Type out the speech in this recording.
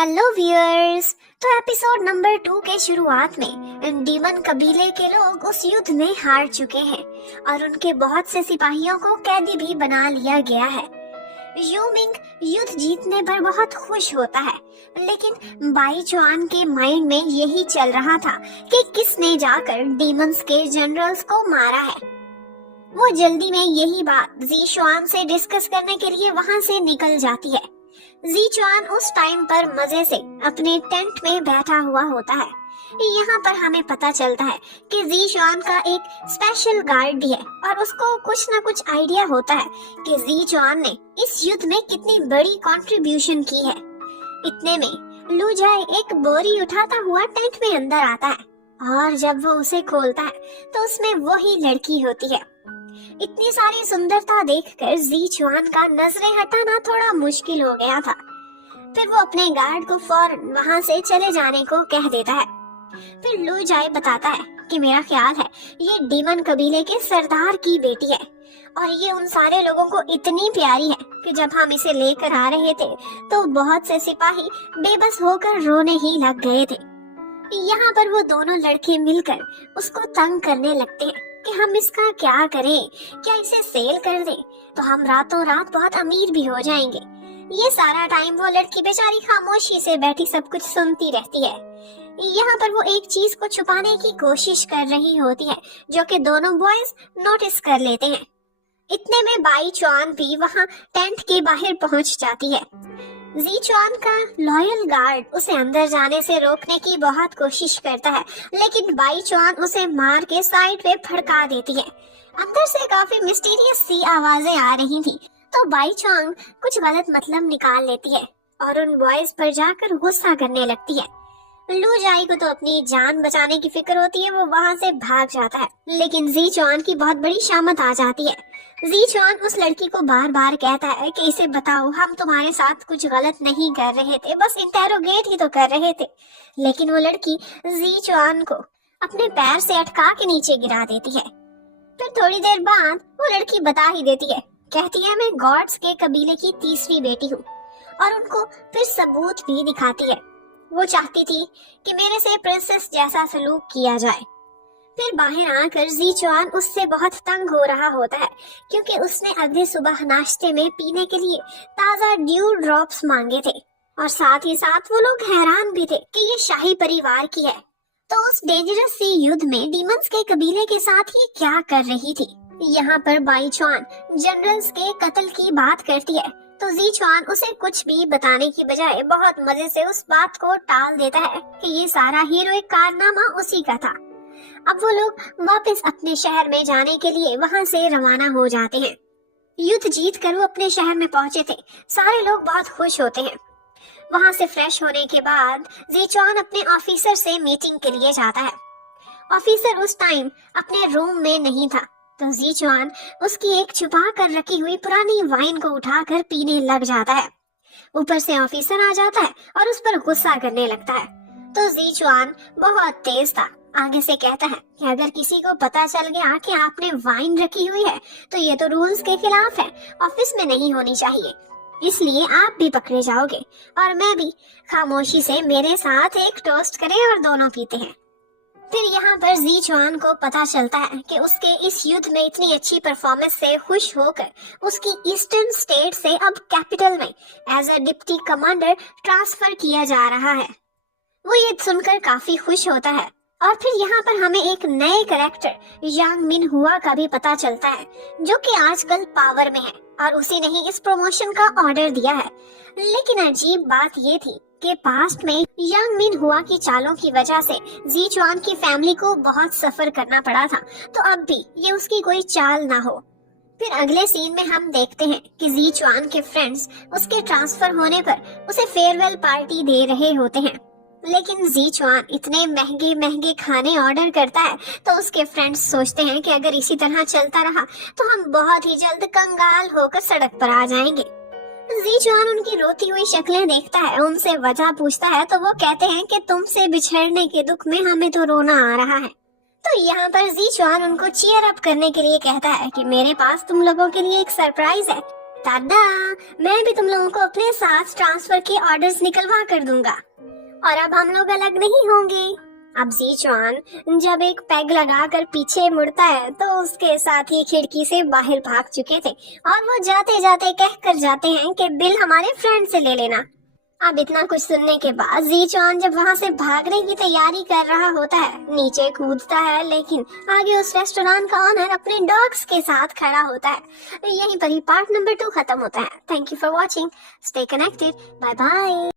Hello viewers. तो episode number 2 के शुरुआत में डीमन कबीले के लोग उस युद्ध में हार चुके हैं और उनके बहुत से सिपाहियों को कैदी भी बना लिया गया है। यू मिंग युद्ध जीतने पर बहुत खुश होता है, लेकिन बाई चुआन के माइंड में यही चल रहा था कि किसने जाकर डीमंस के जनरल्स को मारा है। वो जल्दी में यही बात जी शुआन से डिस्कस करने के लिए वहां से निकल जाती है। जी चुआन उस टाइम पर मजे से अपने टेंट में बैठा हुआ होता है। यहाँ पर हमें पता चलता है कि जी चुआन का एक स्पेशल गार्ड भी है और उसको कुछ न कुछ आइडिया होता है कि जी चुआन ने इस युद्ध में कितनी बड़ी कंट्रीब्यूशन की है। इतने में लू जाए एक बोरी उठाता हुआ टेंट में अंदर आता है और जब वो उसे खोलता है तो उसमें वही लड़की होती है। इतनी सारी सुंदरता देखकर जी चुआन का नजरें हटाना थोड़ा मुश्किल हो गया था। फिर वो अपने गार्ड को फौरन वहां से चले जाने को कह देता है। फिर लू जाए बताता है कि मेरा ख्याल है ये डीमन कबीले के सरदार की बेटी है और ये उन सारे लोगों को इतनी प्यारी है कि जब हम इसे लेकर आ रहे थे तो बहुत से सिपाही बेबस होकर रोने ही लग गए थे। यहाँ पर वो दोनों लड़के मिलकर उसको तंग करने लगते हैं कि हम इसका क्या करें, क्या इसे सेल कर दें तो हम रातों रात बहुत अमीर भी हो जाएंगे। ये सारा टाइम वो लड़की बेचारी खामोशी से बैठी सब कुछ सुनती रहती है। यहाँ पर वो एक चीज को छुपाने की कोशिश कर रही होती है जो कि दोनों बॉयज नोटिस कर लेते हैं। इतने में बाई चुआन भी वहाँ टेंट के बाहर पहुँच जाती है। जी चुआन का लॉयल गार्ड उसे अंदर जाने से रोकने की बहुत कोशिश करता है, लेकिन बाई चुआन उसे मार के साइड पे फड़का देती है। अंदर से काफी मिस्टीरियस सी आवाजें आ रही थी, तो बाई चुआन कुछ गलत मतलब निकाल लेती है और उन बॉयज पर जाकर गुस्सा करने लगती है। लू जाई को तो अपनी जान बचाने की फिक्र होती है, वो वहाँ से भाग जाता है, लेकिन जी चुआन की बहुत बड़ी शामत आ जाती है। जी चुआन उस लड़की को बार बार कहता है कि इसे बताओ हम तुम्हारे साथ कुछ गलत नहीं कर रहे थे, बस इंटेरोगेट ही तो कर रहे थे। लेकिन वो लड़की जी चुआन को अपने पैर से अटका के नीचे गिरा देती है। फिर थोड़ी देर बाद वो लड़की बता ही देती है, कहती है मैं गॉड्स के कबीले की तीसरी बेटी हूँ, और उनको फिर सबूत भी दिखाती है। वो चाहती थी कि मेरे से प्रिंसेस जैसा सलूक किया जाए। फिर बाहर आकर जी चुआन उससे बहुत तंग हो रहा होता है क्योंकि उसने अगले सुबह नाश्ते में पीने के लिए ताजा ड्यू ड्रॉप्स मांगे थे और साथ ही साथ वो लोग हैरान भी थे कि ये शाही परिवार की है। तो उस डेंजरस सी युद्ध में डीमंस के कबीले के साथ ये क्या कर रही थी। यहाँ पर बाई चुआन जनरल्स के कत्ल की बात करती है तो जी चुआन उसे कुछ भी बताने की बजाय बहुत मजे से उस बात को टाल देता है कि ये सारा हीरोइक कारनामा उसी का था। अब वो लोग वापस अपने शहर में जाने के लिए वहां से रवाना हो जाते हैं। युद्ध जीत कर वो अपने शहर में पहुंचे थे, सारे लोग बहुत खुश होते हैं। वहां से फ्रेश होने के बाद जी चुआन अपने ऑफिसर से मीटिंग के लिए जाता है। ऑफिसर उस टाइम अपने रूम में नहीं था, तो जी चुआन उसकी एक छुपा कर रखी हुई पुरानी वाइन को उठाकर पीने लग जाता है। ऊपर से ऑफिसर आ जाता है और उस पर गुस्सा करने लगता है, तो जी चुआन बहुत तेज था, आगे से कहता है कि अगर किसी को पता चल गया कि आपने वाइन रखी हुई है तो ये तो रूल्स के खिलाफ है, ऑफिस में नहीं होनी चाहिए, इसलिए आप भी पकड़े जाओगे और मैं भी। खामोशी से मेरे साथ एक टोस्ट करें और दोनों पीते हैं। फिर यहाँ पर जी चुआन को पता चलता है कि उसके इस युद्ध में इतनी अच्छी परफॉर्मेंस से खुश होकर उसकी ईस्टर्न स्टेट से अब कैपिटल में as a deputy commander transfer किया जा रहा है। वो ये सुनकर काफी खुश होता है और फिर यहाँ पर हमें एक नए कैरेक्टर यांग मिन हुआ का भी पता चलता है जो कि आजकल पावर में है और उसी ने ही इस प्रमोशन का ऑर्डर दिया है। लेकिन अजीब बात ये थी कि पास्ट में यांग मिन हुआ की चालों की वजह से जी चुआन की फैमिली को बहुत सफर करना पड़ा था, तो अब भी ये उसकी कोई चाल ना हो। फिर अगले सीन में हम देखते हैं कि जी चुआन के फ्रेंड्स उसके ट्रांसफर होने पर उसे फेयरवेल पार्टी दे रहे होते हैं, लेकिन जी चुआन इतने महंगे महंगे खाने ऑर्डर करता है तो उसके फ्रेंड्स सोचते हैं कि अगर इसी तरह चलता रहा तो हम बहुत ही जल्द कंगाल होकर सड़क पर आ जाएंगे। जी चुआन उनकी रोती हुई शक्लें देखता है, उनसे वजह पूछता है तो वो कहते हैं कि तुमसे बिछड़ने के दुख में हमें तो रोना आ रहा है। तो यहाँ पर जी चुआन उनको चीयर अप करने के लिए कहता है कि मेरे पास तुम लोगों के लिए एक सरप्राइज है। दादा, मैं भी तुम लोगों को अपने साथ ट्रांसफर के ऑर्डर्स निकलवा कर दूंगा और अब हम लोग अलग नहीं होंगे। अब ज़ीचुआन जब एक पैग लगाकर पीछे मुड़ता है तो उसके साथ ही खिड़की से बाहर भाग चुके थे और वो जाते जाते कह कर जाते हैं कि बिल हमारे फ्रेंड से ले लेना। अब इतना कुछ सुनने के बाद ज़ीचुआन जब वहाँ से भागने की तैयारी कर रहा होता है, नीचे कूदता है, लेकिन आगे उस रेस्टोरेंट का ऑनर अपने डॉग्स के साथ खड़ा होता है। यहीं पर ही पार्ट नंबर 2 खत्म होता है। Thank you for watching, stay connected, bye bye.